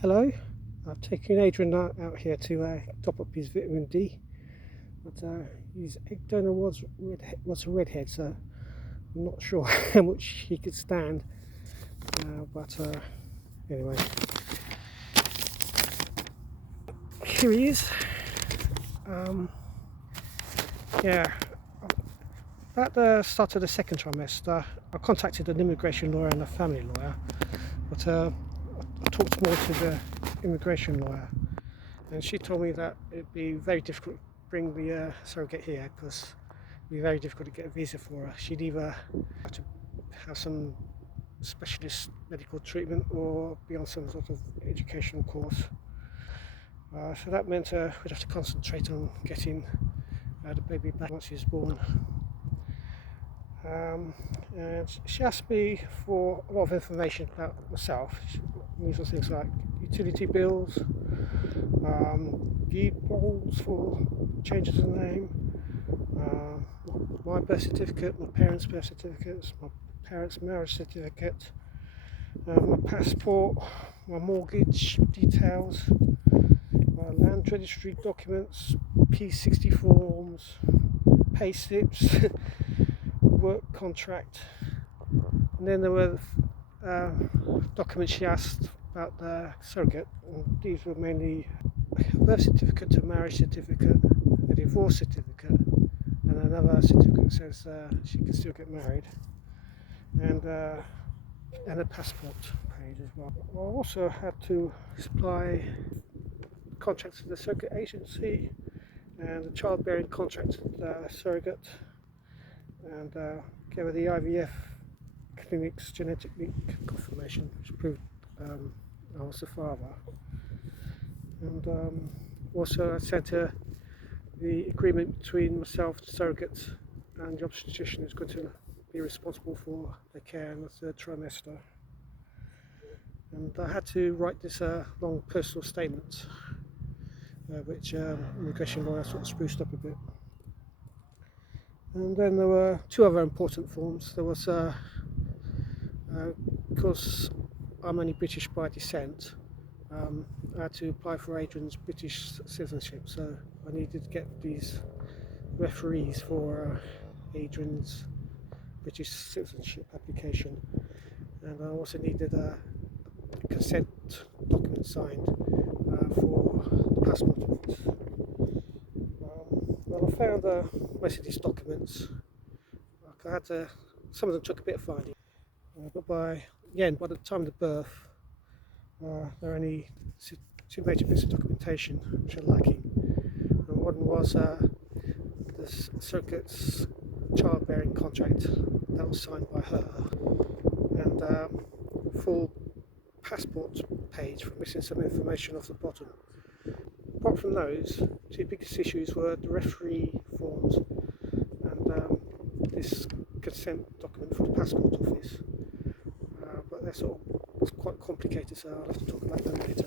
Hello, I've taken Adrian out here to top up his vitamin D, but he's don't know what's a redhead, so I'm not sure how much he could stand. But anyway, here he is. Um, yeah, at the start of the second trimester, I contacted an immigration lawyer and a family lawyer, but I talked more to the immigration lawyer, and she told me that it'd be very difficult to bring the surrogate here because it'd be very difficult to get a visa for her. She'd either have to have some specialist medical treatment or be on some sort of educational course. So that meant we'd have to concentrate on getting the baby back once she's born. Um, and she asked me for a lot of information about myself. These are things like utility bills, deed polls for changes in name, my birth certificate, my parents' birth certificates, my parents' marriage certificate, my passport, my mortgage details, my land registry documents, P60 forms, pay slips, work contract, and then there were documents she asked about the surrogate. And these were mainly a birth certificate, a marriage certificate, a divorce certificate, and another certificate that says she can still get married, and a passport page as well. I also had to supply contracts to the surrogate agency and the childbearing contract to the surrogate, and give her the IVF clinic's genetic link confirmation, which proved I was the father. And also I sent her the agreement between myself, the surrogate, and the obstetrician who's going to be responsible for the care in the third trimester. And I had to write this long personal statement, which immigration lawyer sort of spruced up a bit. And then there were two other important forms. There was, because I'm only British by descent, I had to apply for Adrian's British citizenship, so I needed to get these referees for Adrian's British citizenship application, and I also needed a consent document signed for the passport office. Well, I found most of these documents. I had to, some of them took a bit of finding, but by the time of the birth, there are only two major bits of documentation which are lacking. And one was the surrogate's childbearing contract that was signed by her, and full passport page for missing some information off the bottom. Apart from those, two biggest issues were the referee forms and this consent document for the passport office. But they're sort of quite complicated, so I'll have to talk about them later.